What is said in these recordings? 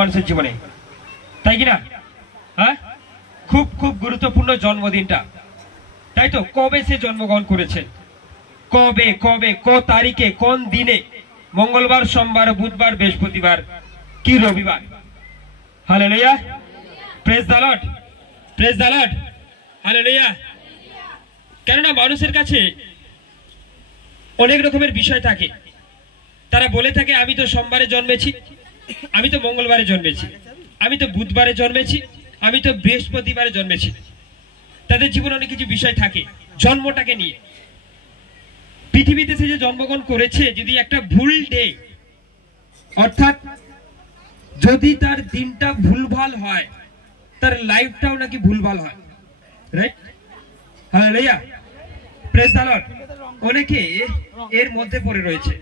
মানুষের জীবনে, তাই কিনা? হ্যাঁ, খুব খুব গুরুত্বপূর্ণ জন্মদিনটা, তাই তো? কবে সে জন্মগ্রহণ করেছে, কবে কবে ক তারিখে, কোন দিনে? মঙ্গলবার, সোমবার, বুধবার, বৃহস্পতিবার কি রবিবার? Hallelujah, praise the lord, praise the lord, hallelujah. কেননা মানুষের কাছে অনেক রকমের বিষয় থাকে। তারা বলে থাকে আমি তো সোমবারে জন্মেছি, আমি তো মঙ্গলবারে জন্মেছি, আমি তো বুধবারে জন্মেছি, আমি তো বৃহস্পতিবারে জন্মেছি। তাদের জীবনে অনেক কিছু বিষয় থাকে জন্মটাকে নিয়ে। পৃথিবীতে সে যে জন্মগ্রহণ করেছে, যদি একটা ভুল ডে, অর্থাৎ যদি তার দিনটা ভুলভাল হয়, তার লাইফটাও নাকি ভুলভাল হয়, right? Hallelujah, praise the lord. অনেকে এর মধ্যে পড়ে রয়েছে।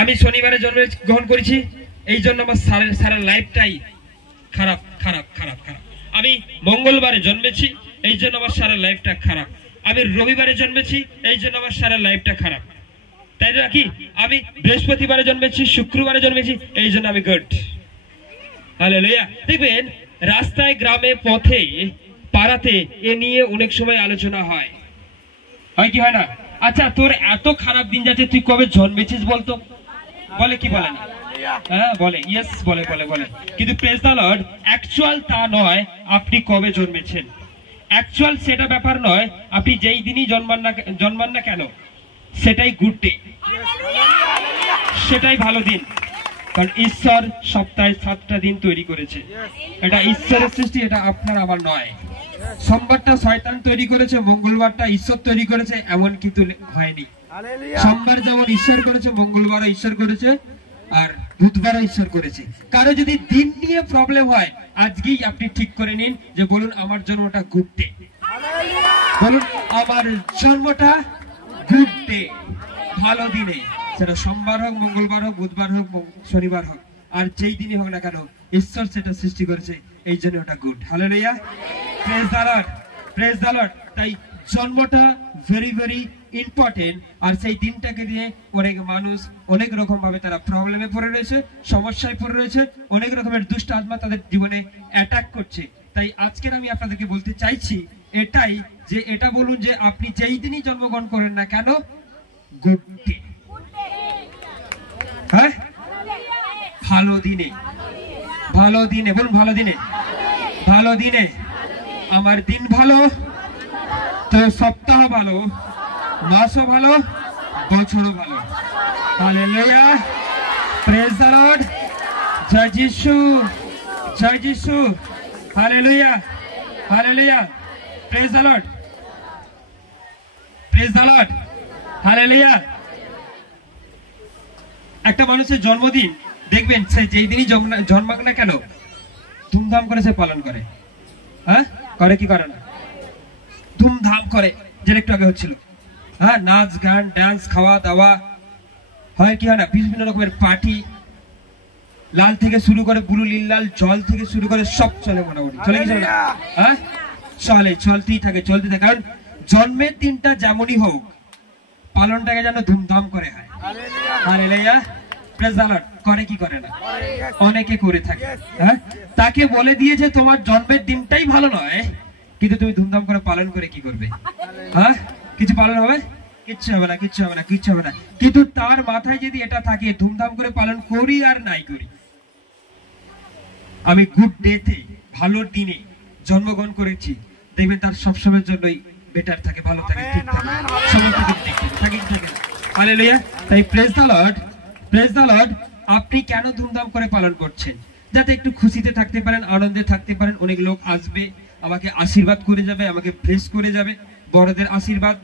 আমি শনিবারে জন্মগ্রহণ করেছি, এই জন্য আমার সারা লাইফটাই খারাপ খারাপ খারাপ খারাপ। আমি মঙ্গলবারে জন্মেছি, এই জন্য আমার সারা লাইফটা খারাপ। আমি রবিবারে জন্মেছি, এই জন্য আমার সারা লাইফটা খারাপ, তাই না? কি আমি বৃহস্পতিবারে জন্মেছি, শুক্রবারে জন্মেছি, এই জন্য আমি গুড। হালেলুয়া। দেখবেন রাস্তায়, গ্রামে, পথে, পাড়াতে এ নিয়ে অনেক সময় আলোচনা হয়, হয় কি হয় না? আচ্ছা, তোর এত খারাপ দিন যাচ্ছে, তুই কবে জন্মেছিস বলতো? বলে কি বলে না? হ্যাঁ বলে, ইয়েস বলে বলে বলে। কিন্তু প্রেজ দ্য লর্ড, অ্যাকচুয়াল তা নয় আপনি কবে জন্মেছেন। অ্যাকচুয়াল সেটা ব্যাপার নয়, আপনি যেই দিনই জন্মান না কেন সেটাই গুড ডে, সেটাই ভালো দিন। কারণ ঈশ্বর সপ্তাহে 7টা দিন তৈরি করেছে। এটা ঈশ্বরের সৃষ্টি, এটা আপনার আমার নয়। সোমবারটা শয়তান তৈরি করেছে, মঙ্গলবারটা ঈশ্বর তৈরি করেছে, এমন কিন্তু হয়নি। সোমবার যেমন ঈশ্বর করেছে, মঙ্গলবারও ঈশ্বর করেছে, আর বুধবারও ঈশ্বর করেছে। কারো যদি দিন নিয়ে প্রবলেম হয়, আজকেই আপনি ঠিক করে নিন যে বলুন আমার জন্মটা গুড ডে, বলুন আমার জন্মটা গুড ডে, ভালো দিনে। সেটা সোমবার হোক, মঙ্গলবার হোক, বুধবার হোক, শনিবার হোক, আর যেই দিনই হোক না কেন, ঈশ্বর সেটা সৃষ্টি করেছে, এই জন্য ওটা good. Hallelujah, praise the lord, praise the lord. তাই জন্মটা ভেরি ভেরি ইম্পর্টেন্ট। আর সেই দিনটাকে দিয়ে অনেক মানুষ অনেক রকম ভাবে তারা প্রবলেমে পড়ে রয়েছে, সমস্যায় পড়ে রয়েছে, অনেক রকমের দুষ্ট আত্মা তাদের জীবনে অ্যাটাক করছে। তাই আজকের আমি আপনাদেরকে বলতে চাইছি এটাই, যে এটা বলুন যে আপনি যেই দিনই জন্মগ্রহণ করেন না কেন, গুড ডে, হ্যাঁ, ভালো দিনে, ভালো দিনে, বলুন ভালো দিনে, ভালো দিনে। আমার দিন ভালো তো সপ্তাহ ভালো, মাসও ভালো, বছরও ভালো। হালেলুয়া, প্রেজ দ্য লর্ড, জয় যিশু, জয় Jishu, hallelujah, hallelujah, praise the lord, praise the lord, hallelujah. একটা মানুষের জন্মদিন দেখবেন, সে যেই দিনই জন্মাক না কেন ধুমধাম করে সে পালন করে। হ্যাঁ, করে কি করে না? ধুমধাম করে, যেটা একটু আগে হচ্ছিল। হ্যাঁ, নাচ গান, ডান্স, খাওয়া দাওয়া, হয় কি হয় না? বিভিন্ন রকমের পার্টি, লাল থেকে শুরু করে বুলু নীল, জল থেকে শুরু করে সব চলে, মোটামুটি চলে গেছে না? হ্যাঁ, চলে, চলতেই থাকে, চলতে থাকে। কারণ জন্মের দিনটা যেমনই হোক, পালনটাকে যেন ধুমধাম করে হয়। Hallelujah, praise the lord. করে কি করে না? অনেকে করে থাকে। হ্যাঁ, তাকে বলে দিয়েছে তোমার জন্মের দিনটাই ভালো নয়, কিন্তু তুমি ধুমধাম করে পালন করে কি করবে? হ্যাঁ, কিছু পালন হবে? কিচ্ছু হবে না, কিচ্ছু হবে না, কিচ্ছু হবে না। কিন্তু তার মাথায় যদি এটা থাকে, ধুমধাম করে পালন করি আর নাই করি, আমি গুড ডেতে, ভালো দিনে জন্মগ্রহণ করেছি, দেখবেন তার সবসময়ের জন্যই বেটার থাকে, ভালো থাকে, ঠিক থাকে, সমস্ত দিক থাকে, থাকে। হালেলুয়া। তাই praise the lord, praise the lord. আপনি কেন ধুমধাম করে পালন করছেন? যাতে একটু খুশিতে থাকতে পারেন, আনন্দে থাকতে পারেন। অনেক লোক আসবে, আমাকে আশীর্বাদ করে যাবে, আমাকে ব্লেস করে যাবে, বড়দের আশীর্বাদ,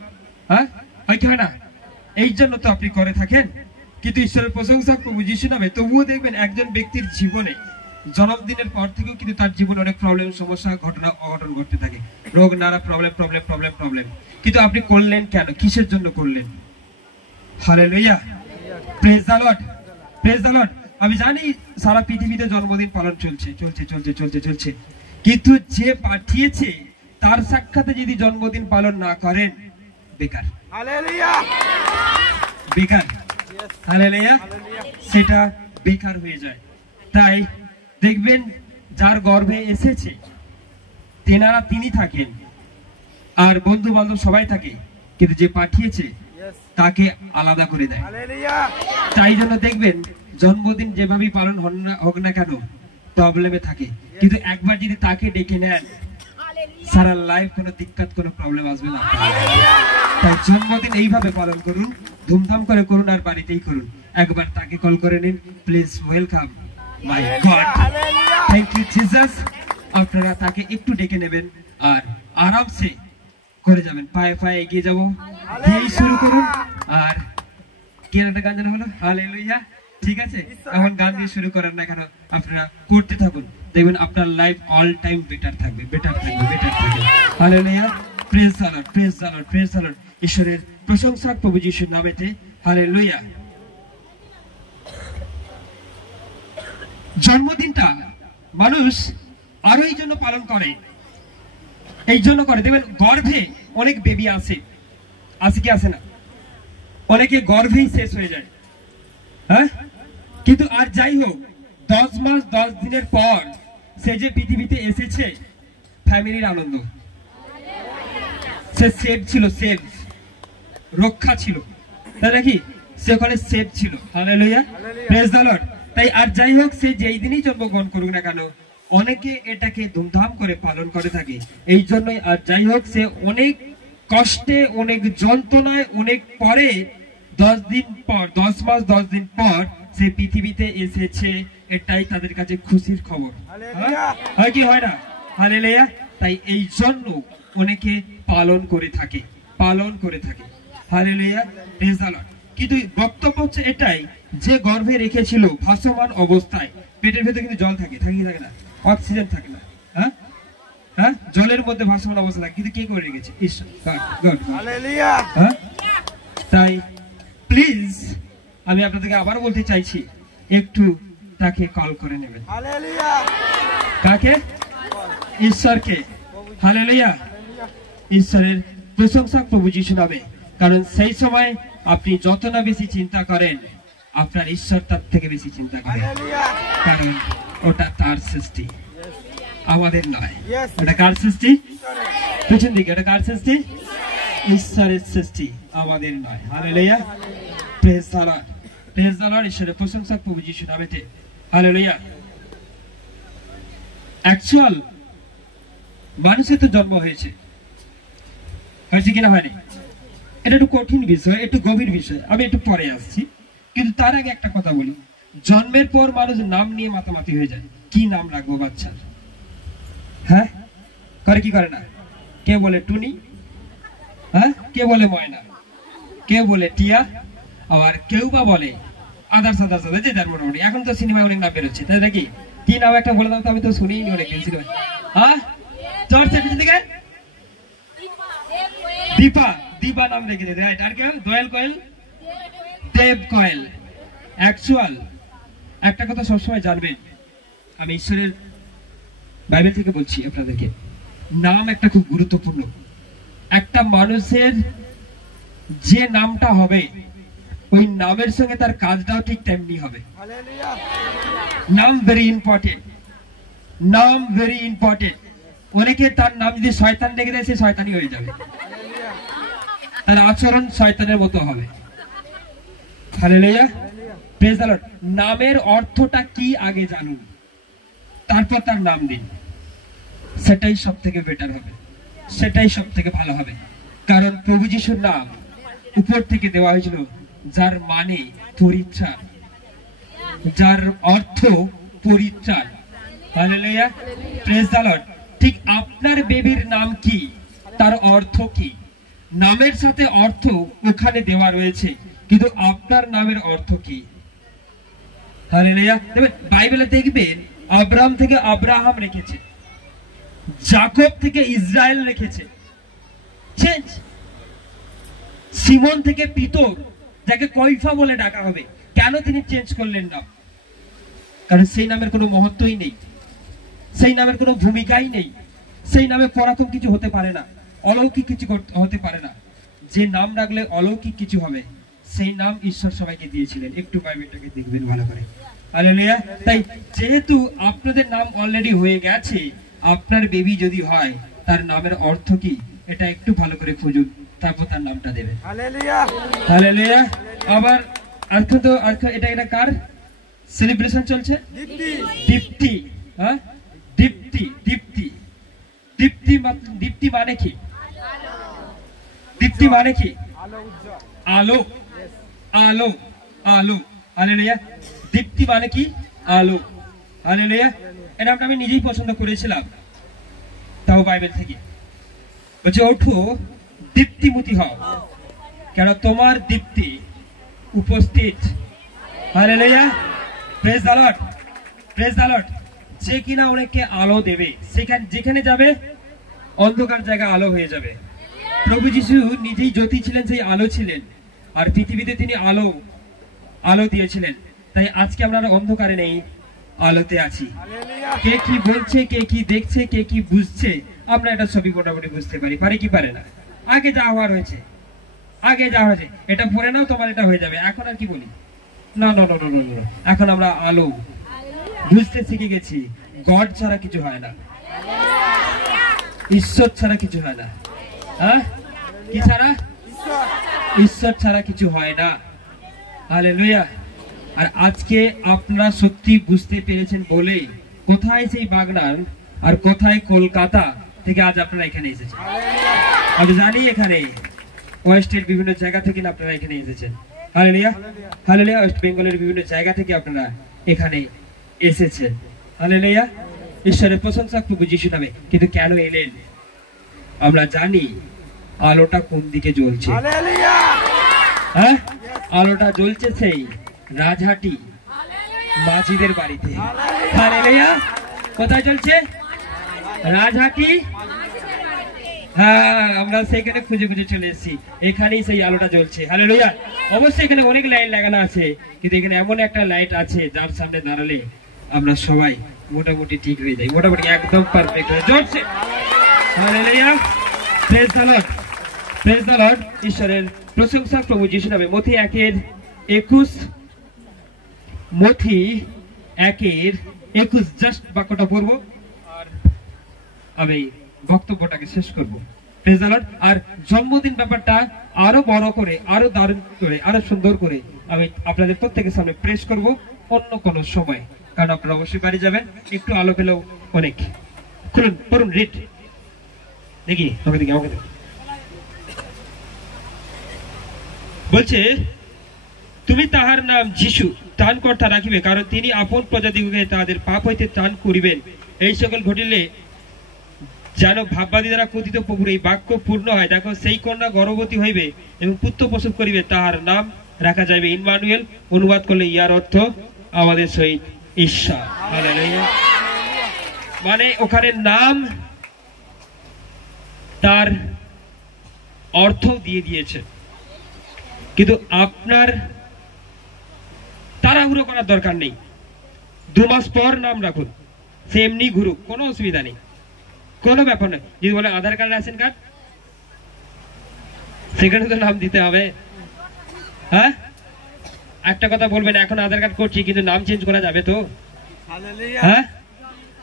হ্যাঁ, হয় কি হয় না? এই জন্য তো আপনি করে থাকেন। কিন্তু ঈশ্বরের প্রশংসা প্রভু যিশু নামে। তবুও দেখবেন একজন ব্যক্তির জীবনে জন্মদিনের পর থেকেও কিন্তু তার জীবনে অনেক প্রবলেম, সমস্যা, ঘটনা, অঘটন ঘটতে থাকে, রোগ, নানা প্রবলেম প্রবলেম প্রবলেম প্রবলেম। কিন্তু আপনি করলেন কেন? কিসের জন্য করলেন? Hallelujah, praise the lord, praise the lord. আমি জানি সারা পৃথিবীতে জন্মদিন পালন চলছে চলছে চলছে চলছে চলছে, কিন্তু যে পাঠিয়েছে তার সাক্ষাতে যদি জন্মদিন পালন না করেন, বেকার, হালেলুয়া, বেকার, হালেলুয়া, সেটা বেকার হয়ে যায়। তাই দেখবেন যার গর্ভে এসেছে তিনি থাকেন, আর বন্ধু বান্ধব সবাই থাকে, কিন্তু যে পাঠিয়েছে তাকে আলাদা করে দেয়। তাই জন্য দেখবেন জন্মদিন যেভাবে পালন হোক না কেন প্রবলেমে থাকে, কিন্তু একবার যদি তাকে ডেকে নেন সারা লাইফ কোনো দিক্কত কোনো প্রবলেম আসবে না। তাই জন্মদিন এইভাবে পালন করুন, ধুমধাম করে করুন, আর বাড়িতেই করুন। একবার তাকে কল করে নিন, please welcome my god, thank you Jesus. আপনারা তাকে একটু ডেকে নেবেন আর আরামসে করে যাবেন, পায়ে পায়ে এগিয়ে যাবো, দিয়েই শুরু করুন। আর কি একটা গান জানা হলো, হালেলুয়া। ঠিক আছে, এখন গান দিয়ে শুরু করেন না কেন, আপনারা করতে থাকুন, দেখবেন আপনার লাইফ অল টাইম বেটার থাকবে, বেটার থাকবে, বেটার থাকবে। Hallelujah, praise the lord, praise the lord, praise the lord. ঈশ্বরের প্রশংসা প্রভু যিশুর নামেতে, হালেলুয়া। জন্মদিনটা মানুষ আরো এই জন্য পালন করে, এই জন্য করে, দেখবেন গর্ভে অনেক বেবি আসে কি আসে না, অনেকে গর্ভেই শেষ হয়ে যায়, হ্যাঁ। কিন্তু আর যাই হোক 10 মাস 10 দিনের পর সে যে পৃথিবীতে এসেছে, ফ্যামিলির আনন্দ, সে সেভ ছিল, সেভ রক্ষা ছিল, তাই নাকি, সে ওখানে সেভ ছিল। Hallelujah, praise the lord. তাই আর যাই হোক সে যেই দিনই জন্মগ্রহণ করুক না কেন, অনেকে এটাকে ধুমধাম করে পালন করে থাকে। এই জন্যই আর যাই হোক সে অনেক কষ্টে, অনেক যন্ত্রণায়, অনেক পরে 10 দিন পর, 10 মাস 10 দিন পর সে পৃথিবীতে এসেছে, এটাই তাদের কাছে খুশির খবর, হয় কি হয় না? হালেলুয়া। তাই এই জন্য অনেকে পালন করে থাকে, পালন করে থাকে। Hallelujah, praise the lord. কিন্তু বক্তব্য হচ্ছে এটাই, যে গর্ভে রেখেছিল ভাসমান অবস্থায়, পেটের ভেতরে কিন্তু জল থাকে, থাকে না, অক্সিজেন থাকে না, হ্যাঁ হ্যাঁ, জলের মধ্যে ভাসমান অবস্থা থাকে, কিন্তু কে করে রেখেছে? ঈশ্বর, গড। হালেলুয়া। হ্যাঁ, তাই প্লিজ আমি আপনাদেরকে আবার বলতে চাইছি, একটু তাকে কল করে নেবেন। হালেলুয়া। কাকে? ঈশ্বরকে। হালেলুয়া। ঈশ্বরের প্রশংসা প্রভু যিশু নামে। কারণ সেই সময় আপনি যত না বেশি চিন্তা করেন, আপনার ঈশ্বর তার থেকে বেশি চিন্তা করেন, কারণ ওটা তার সৃষ্টি, আমাদের নয়। ওটা কার সৃষ্টি? পিছন দিকে, ওটা কার সৃষ্টি? ঈশ্বরের সৃষ্টি, আমাদের নয়। Hallelujah, praise the lord, praise the lord. ঈশ্বরের প্রশংসা প্রভু যিশু নামেতে। হালেলুয়া। অ্যাকচুয়াল মানুষের তো জন্ম হয়েছে কিনা হয়নি, এটা একটু কঠিন বিষয়, একটু গভীর বিষয়, আমি একটু পরে আসছি। কিন্তু তার আগে একটা কথা বলি, জন্মের পর মানুষ নাম নিয়ে মাতামাতি হয়ে যায়, কি নাম রাখবো বাচ্চার, হ্যাঁ, করে কি করে না? কে বলে টুনি, হ্যাঁ, কে বলে ময়না, কে বলে টিয়া, আবার কেউ বা বলে আদার্স যে যার মোটামুটি। এখন তো সিনেমায় অনেক নাম বেরোচ্ছে, তাই নাকি? কি নাম একটা বলে দাও তো, আমি তো শুনিনি অনেকদিন সিনেমায়। হ্যাঁ, চর্চের পিছন দিকে দীপা, দীপা নাম রেখেছে, রাইট। আর কেউ? দোয়েল কোয়েল, দেব কোয়েল। অ্যাকচুয়াল একটা কথা সবসময় জানবেন, আমি ঈশ্বরের বাইবেল থেকে বলছি আপনাদেরকে, নাম একটা খুব গুরুত্বপূর্ণ। একটা মানুষের যে নামটা হবে, ওই নামের সঙ্গে তার কাজটাও ঠিক তেমনি হবে। নাম ভেরি ইম্পর্টেন্ট, নাম ভেরি ইম্পর্টেন্ট। অনেকে তার নাম যদি শয়তান রেখে দেয়, সে শয়তানি হয়ে যাবে, তার আচরণ শয়তানের মতো হবে। Hallelujah, praise the lord. নামের অর্থটা কি আগে জানুন, তারপর তার নাম দিন, সেটাই সব থেকে বেটার হবে, সেটাই সব থেকে ভালো হবে। কারণ প্রভু যিশুর নাম উপর থেকে দেওয়া হয়েছিল, যার মানে পরিত্রাণ, যার অর্থ পরিত্রাণ। Hallelujah, praise the lord. ঠিক আপনার বেবির নাম কি, তার অর্থ কি, নামের সাথে অর্থ ওখানে দেওয়া রয়েছে, কিন্তু আপনার নামের অর্থ কি? হালেলুয়া। বাইবেলে দেখবেন আব্রাহাম থেকে আব্রাহাম রেখেছে, যাকব থেকে ইসরায়েল রেখেছে, চেঞ্জ। সিমন থেকে পিতর, যাকে কয়ফা বলে ডাকা হবে, কেন তিনি চেঞ্জ করলেন না? কারণ সেই নামের কোনো মহত্বই নেই, সেই নামের কোনো ভূমিকাই নেই, সেই নামে পরাক্রম কিছু হতে পারে না, অলৌকিক কিছু হতে পারে না। যে নাম রাখলে অলৌকিক কিছু হবে, সেই নাম ঈশ্বর সবাইকে দিয়েছিলেন। একটু বাইবেলটাকে দেখবেন ভালো করে। হালেলুয়া। তাই যেহেতু আপনাদের নাম অলরেডি হয়ে গেছে, আপনার বেবি যদি হয় তার নামের অর্থ কি এটা একটু ভালো করে খুঁজুন, তারপর তার নামটা দেবেন। Hallelujah hallelujah. আবার এটা কার সেলিব্রেশন চলছে? দীপ্তি। হ্যাঁ, দীপ্তি দীপ্তি দীপ্তি দীপ্তি মানে কি? দীপ্তি মানে কি? আলো আলো আলো। হালেলুয়া। দীপ্তি মানে কি? আলো। হালেলুয়া। এটা আমি নিজেই পছন্দ করেছিলাম, তাও বাইবেল থেকে। বলছে ওঠো দীপ্তিমতী হও, কেন তোমার দীপ্তি উপস্থিত। Hallelujah. Praise the lord, praise the lord. যে কিনা অনেককে আলো দেবে, যেখানে যাবে অন্ধকার জায়গা আলো হয়ে যাবে। প্রভু যিশু নিজেই জ্যোতি ছিলেন, সেই আলো ছিলেন, আর পৃথিবীতে তিনি আলো দিয়েছিলেন। তাই আজকে আমরা অন্ধকারে নেই, আলোতে আছি। কে কি বলছে, কে কি দেখছে, কে কি বুঝছে, আমরা এটা সবই মোটামুটি বুঝতে পারি কি পারে না। আগে যা হওয়ার হয়েছে, এটা পরে নাও, তোমার এটা হয়ে যাবে। এখন আর কি বলি? না, এখন আমরা আলো বুঝতে শিখে গেছি। গড ছাড়া কিছু হয় না, ঈশ্বর ছাড়া কিছু হয় না। হ্যাঁ, কি ছাড়া? ঈশ্বর ছাড়া কিছু হয় না। হালেলুয়া। আর আজকে আপনারা সত্যি বুঝতে পেরেছেন বলে কোথায় সেই বাগনান আর কোথায় কলকাতা থেকে আজ আপনারা এখানে এসেছেন। আমি জানি এখানে ওয়েস্টের বিভিন্ন জায়গা থেকে আপনারা এখানে এসেছেন। Hallelujah hallelujah. ওয়েস্ট বেঙ্গলের বিভিন্ন জায়গা থেকে আপনারা এখানে এসেছেন। হালেলুয়া। ঈশ্বরের প্রশংসা প্রভু যিশু নামে। কিন্তু কেন এলেন? আমরা জানি আলোটা কোন দিকে জ্বলছে। হ্যাঁ, আলোটা জ্বলছে সেই রাজহাটি মাঝিদের বাড়িতে। হালেলুয়া। কোথায় জ্বলছে? রাজহাটি। হ্যাঁ, আমরা সেখানে খুঁজে চলে এসেছি, এখানেই সেই আলোটা জ্বলছে। হালেলুয়া। অবশ্যই এখানে অনেক লাইট লাগানো আছে, কিন্তু এখানে এমন একটা লাইট আছে যার সামনে দাঁড়ালে আমরা সবাই মোটামুটি ঠিক হয়ে যাই, মোটামুটি একদম পারফেক্ট হয়ে জ্বলছে। Hallelujah. Praise the lord, praise the lord. ঈশ্বরের প্রশংসা প্রভু যিশু নামে। মথি 1:21 জাস্ট বাক্যটা পড়বো আর আমি বক্তব্যটাকে শেষ করবো। Praise the Lord. আর জন্মদিন ব্যাপারটা আরো বড় করে, আরো দারুণ করে, আরো সুন্দর করে আমি আপনাদের প্রত্যেকের সামনে প্রেস করব অন্য কোন সময়, কারণ আপনারা অবশ্যই বাড়ি যাবেন। একটু আলো পেলেও অনেক। খুলুন, পড়ুন, রিড দেখি, আমাকে বলছে, তুমি তাহার নাম যিশু ত্রাণকর্তা রাখিবে, কারণ তিনি আপন প্রজাদিগকে তাদের পাপ হইতে ত্রাণ করিবেন। এই সকল ঘটিলে যেন ভাববাদী দ্বারা কথিত প্রভুর এই বাক্য পূর্ণ হয়। দেখো, সেই কন্যা গর্ভবতী হইবে এবং পুত্র প্রসব করিবে, তাহার নাম রাখা যাইবে ইম্মানুয়েল। অনুবাদ করলে ইয়ার অর্থ আমাদের সহিত ঈশ্বর। হালেলুয়া। মানে ওখানে নাম তার অর্থ দিয়ে দিয়েছে, কিন্তু আপনার তাড়াহুড়ো করার দরকার নেই। 2 মাস পর নাম রাখুন, সে এমনি ঘুরুক, কোনো অসুবিধা নেই, কোনো ব্যাপার নয়। যদি বলে আধার কার্ড, রেশন কার্ড, সেখানে তো নাম দিতে হবে। হ্যাঁ, একটা কথা বলবেন, এখন আধার কার্ড করছি কিন্তু নাম চেঞ্জ করা যাবে তো? হ্যাঁ,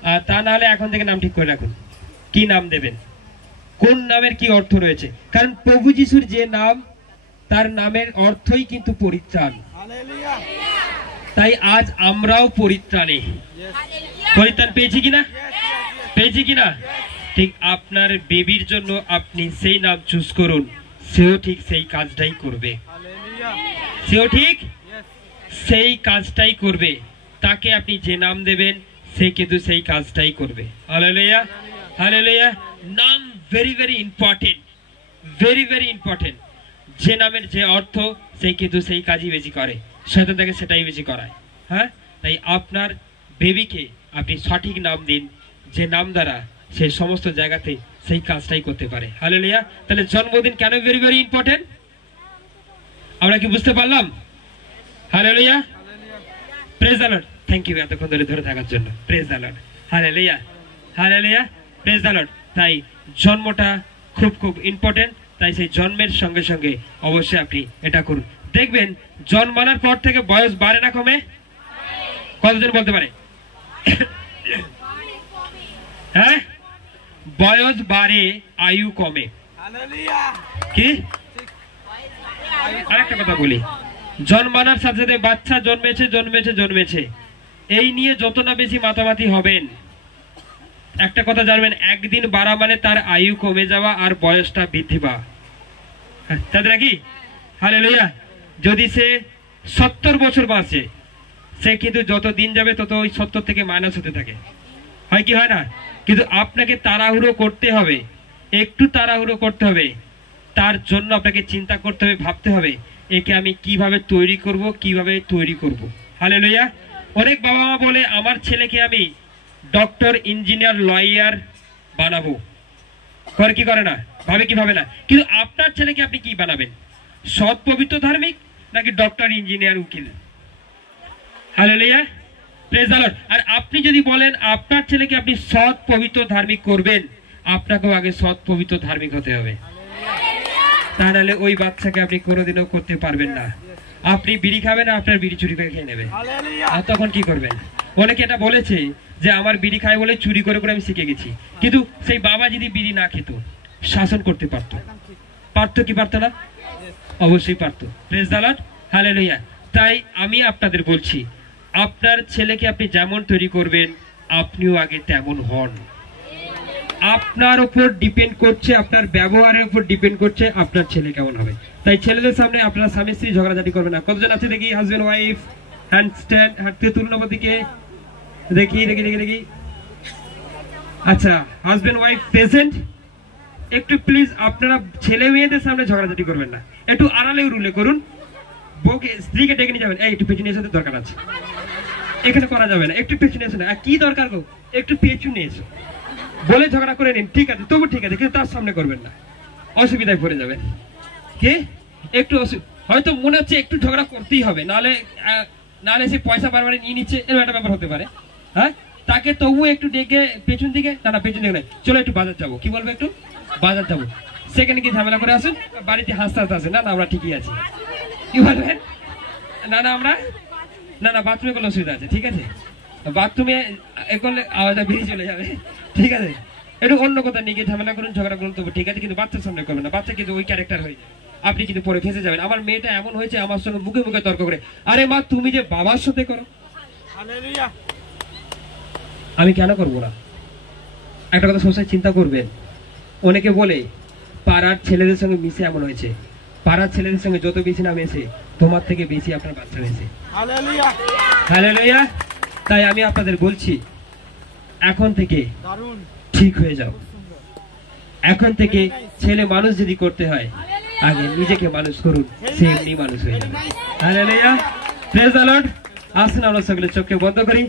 আর তা না হলে এখন থেকে নাম ঠিক করে রাখুন। কি নাম দেবেন, কোন নামের কি অর্থ রয়েছে, কারণ প্রভু যিশুর যে নাম, তার নামের অর্থই কিন্তু পরিত্রাণ। তাই আজ আমরাও পরিত্রাণী। পরিত্রাণ পেয়েছি কিনা? ঠিক আপনার বেবির জন্য আপনি সেই নাম চুজ করুন, সেও ঠিক সেই কাজটাই করবে। তাকে আপনি যে নাম দেবেন সে কিন্তু সেই কাজটাই করবে। Hallelujah hallelujah. নাম very very important, very very important. যে নামের যে অর্থ, সে কিন্তু সেই কাজই বেশি করে, শয়তান তাকে সেটাই বেশি করায়। হ্যাঁ, তাই আপনার বেবিকে আপনি সঠিক নাম দিন, যে নাম দ্বারা সে সমস্ত জায়গাতে সেই কাজটাই করতে পারে। হালেলুয়া। তাহলে জন্মদিন কেন ভেরি ভেরি ইম্পর্টেন্ট, আমরা কি বুঝতে পারলাম? Hallelujah. Praise the lord. Thank you এতক্ষণ ধরে থাকার জন্য। Praise the lord. Hallelujah hallelujah. Praise the lord. তাই জন্মটা খুব খুব ইম্পর্টেন্ট। তাই সেই জন্মের সঙ্গে সঙ্গে অবশ্যই আপনি এটা করুন। দেখবেন জন্মানোর পর থেকে বয়স বাড়ে না কমে? কতজন বলতে পারে? হ্যাঁ, বয়স বাড়ে আয়ু কমে। কি আরেকটা কথা বলি, জন্মানোর সাথে সাথে বাচ্চা জন্মেছে জন্মেছে জন্মেছে এই নিয়ে যত না বেশি মাতামাতি হবেন, একটা কথা জানবেন, একদিন বাড়া মানে তার আয়ু কমে যাওয়া আর বয়সটা বৃদ্ধি পাওয়া। তাই নাকি? হালেলুয়া। যদি সে 70 বছর বাঁচে, সে কিন্তু যত দিন যাবে তত ওই 70 থেকে মাইনাস হতে থাকে, হয় কি হয় না? কিন্তু আপনাকে তাড়াহুড়ো করতে হবে, একটু তাড়াহুড়ো করতে হবে, তার জন্য আপনাকে চিন্তা করতে হবে, ভাবতে হবে একে আমি কিভাবে তৈরি করব, কিভাবে তৈরি করব। হালেলুয়া। অনেক বাবা মা বলে আমার ছেলেকে আমি ডক্টর, ইঞ্জিনিয়ার, লয়ার বানাবো, করে কি করে না? ভাবে কি ভাবে না? কিন্তু আপনার ছেলেকে আপনি কি বানাবেন? সৎ, পবিত্র, ধার্মিক, নাকি ডক্টর, ইঞ্জিনিয়ার, উকিল? Hallelujah, praise the Lord. আর আপনি যদি বলেন আপনার ছেলেকে আপনি সৎ, পবিত্র, ধার্মিক করবেন, আপনাকেও আগে সৎ, পবিত্র, ধার্মিক হতে হবে। তাহলে ওই বাচ্চাকে আপনি কোনোদিনও করতে পারবেন না। আপনি বিড়ি খাবেন, আপনার বিড়ি চুরি করে খেয়ে নেবে, আর তখন কি করবেন? অনেকে এটা বলেছে যে আমার বিড়ি খায় বলে চুরি করে করে আমি শিখে গেছি, কিন্তু সেই বাবা যদি বিড়ি না খেত, শাসন করতে পারতো? পারতো কি পারতো না? অবশ্যই পারতো। Praise the lord, hallelujah. তাই আমি আপনাদের বলছি, আপনার ছেলেকে আপনি যেমন তৈরি করবেন, আপনিও আগে তেমন হন। আপনার উপর ডিপেন্ড করছে, আপনার ব্যবহারের উপর ডিপেন্ড করছে আপনার ছেলে কেমন হবে। তাই ছেলেদের সামনে আপনারা স্বামী স্ত্রী ঝগড়াঝাটি করবেন না। কতজন আছে দেখি হাজবেন্ড ওয়াইফ? হ্যান্ড স্ট্যান্ড, হাঁটতে তুলুন দিকে, দেখি দেখি দেখি দেখি। আচ্ছা, হাজবেন্ড ওয়াইফ প্রেজেন্ট। একটু প্লিজ আপনারা ছেলে মেয়েদের সামনে ঝগড়াঝাটি করবেন না, একটু আড়ালে রুলে করুন। বউকে, স্ত্রীকে ডেকে নিয়ে যাবেন, এই একটু পেছনে এসে দরকার আছে, এখানে করা যাবে না, একটু পেছনে এসে না, কি দরকার গো, একটু পেছনে এসো বলে ঝগড়া করে নিন, ঠিক আছে, তবু ঠিক আছে, কিন্তু তার সামনে করবেন না, অসুবিধায় পড়ে যাবেন। কি একটু হয়তো মনে হচ্ছে একটু ঝগড়া করতেই হবে, নাহলে সে পয়সা বারবার নিয়ে নিচ্ছে, এরকম একটা ব্যাপার হতে পারে। হ্যাঁ, তাকে তবু একটু ডেকে পেছন দিকে, না পেছন দিকে নয়, চলো একটু বাজার যাবো, কি বলবো, একটু বাজার যাবো, সেখানে কি ঝামেলা করে আসুন, বাড়িতে হাসতে হাসতে আসেন, না আমরা ঠিকই আছি, কি বলবেন? না আমরা না বাথরুমে কোনো অসুবিধা আছে, ঠিক আছে, বাথরুমে এ করলে আওয়াজটা বেরিয়ে চলে যাবে, ঠিক আছে, একটু অন্য কথা নিয়ে গিয়ে ঝামেলা করুন, ঝগড়া করুন, তবু ঠিক আছে, কিন্তু বাচ্চার সামনে করবেন না, বাচ্চা কিন্তু ওই ক্যারেক্টার হয়ে যায়, আপনি কিন্তু পরে ফেসে যাবেন। আমার মেয়েটা এমন হয়েছে, আমার সঙ্গে মুখে মুখে তর্ক করে, আরে মা তুমি যে বাবার সাথে করো, আমি কেন করবো না? একটা কথা সবসময় চিন্তা করবেন। অনেকে বলে পাড়ার ছেলেদের সঙ্গে মিশে এমন হয়েছে, পাড়ার ছেলেদের সঙ্গে যত বেশি না মেশে, তোমার থেকে বেশি আপনার বাচ্চা মেশে। হালেলুয়া। তাই আমি আপনাদের বলছি, এখন থেকে ঠিক হয়ে যাও। এখন থেকে ছেলে মানুষ যদি করতে হয়, আগে নিজেকে মানুষ করুন, সে এমনি মানুষ হয়ে যাবে। Hallelujah, praise the lord. আসুন আমরা সকলে চোখকে বন্ধ করি।